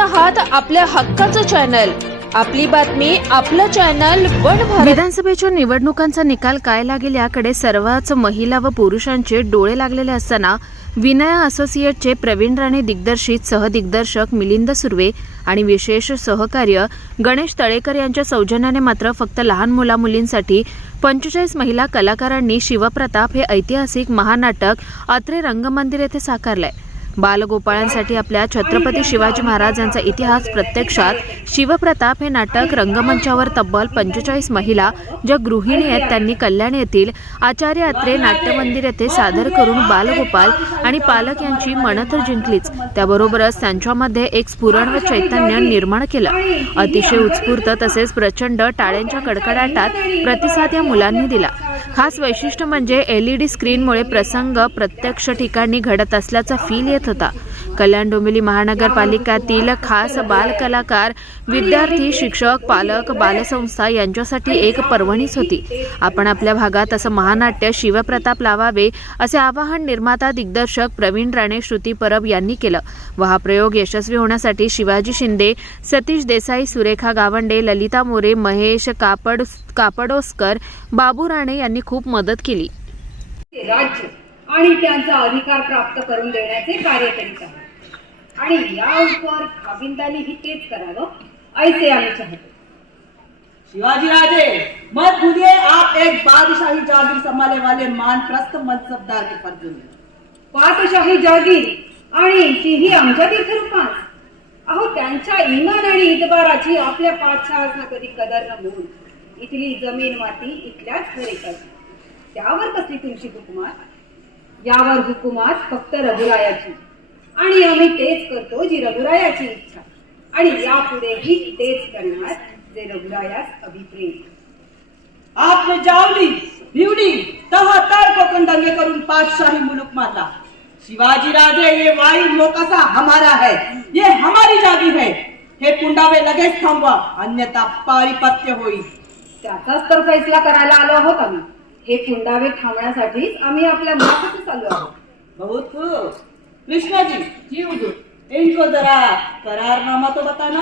आहात आपल्या हक्काचं चॅनल. आपली बातमी आपलं चॅनल वन भारत. विधानसभेच्या निवडणुकांचा निकाल काय लागेल याकडे सर्वच महिला व पुरुषांचे डोळे लागलेले असताना विनया असोसिएटचे प्रवीण राणे दिग्दर्शित सहदिग्दर्शक मिलिंद सुर्वे आणि विशेष सहकार्य गणेश तळेकर यांच्या सौजन्याने मात्र फक्त लहान मुलामुलींसाठी पंचेचाळीस महिला कलाकारांनी शिवप्रताप हे ऐतिहासिक महानाटक अत्रे रंगमंदिर येथे साकारलंय. बालगोपाळांसाठी आपल्या छत्रपती शिवाजी महाराजांचा इतिहास प्रत्यक्षात शिवप्रताप हे नाटक रंगमंचावर तब्बल पंचेचाळीस महिला ज्या गृहिणी आहेत त्यांनी कल्याण येथील आचार्य अत्रे नाट्यमंदिर येथे सादर करून बालगोपाल आणि पालक यांची मन तर जिंकलीच. त्याबरोबरच त्यांच्यामध्ये एक स्फुरण व चैतन्य निर्माण केलं. अतिशय उत्स्फूर्त तसेच प्रचंड टाळ्यांच्या कडकडाटात प्रतिसाद या मुलांनी दिला. खास वैशिष्ट्य म्हणजे एल ई डी स्क्रीनमुळे प्रसंग प्रत्यक्ष ठिकाणी घडत असल्याचा फील येत होता. कल्याण डोंबिवली महानगरपालिकातील खास बाल कलाकार विद्यार्थी शिक्षक पालक बालसंस्था यांच्यासाठी एक पर्वणीच होती. आपण आपल्या भागात असं महानाट्य शिवप्रताप लावावे असे आवाहन निर्माता दिग्दर्शक प्रवीण राणे श्रुती परब यांनी केलं. व हा प्रयोग यशस्वी होण्यासाठी शिवाजी शिंदे सतीश देसाई सुरेखा गावंडे ललिता मोरे महेश कापड कापडोस्कर बाबू राणे यांनी खूप मदत केली. राज्य आणि त्यांचा अधिकार प्राप्त करून देण्याचे कार्य करीत आहे आणि या उपर खाबिंदानीही तेच करावं ऐसे आम्ही चाहतो शिवाजी राजे मत भूलिए आप एक बादशाही जागीर संभालने वाले मानप्रस्थ मनसबदार के में पातशाही जागीर आणि तीही आमच्या तीर्थरूपात अहो त्यांच्या इमान आणि इतबाराची आपल्या पाठशाळांना कधी कदर न होऊन इथली जमीन माती इथल्याच घरेकाची त्यावर कसली तुमची हुकुमात. यावर हुकुमात फक्त रघुरायाची. आणि आम्ही तेच करतो जी रघुरायाची इच्छा. आणि यापुढेही तेच करणार जे रघुरायास अभिप्रेत आपने जावली भिवडी तह कोकण दंगे करून पातशाही मुलुक मारला शिवाजी राजे ये वाई मोकासा हमारा है ये हमारी जागीर है. हे पुंडावे लगेच थांबवा अन्यथा पारिपत्य होईल. त्याचाच तर फैसला करायला आलो आहोत आम्ही. हे पुंडावे थांबण्यासाठीच आम्ही आपल्या मुलाखतीस आलो आहोत. बहुत. कृष्णा जी जी हुजूर इनको जरा करारनामा तो बताना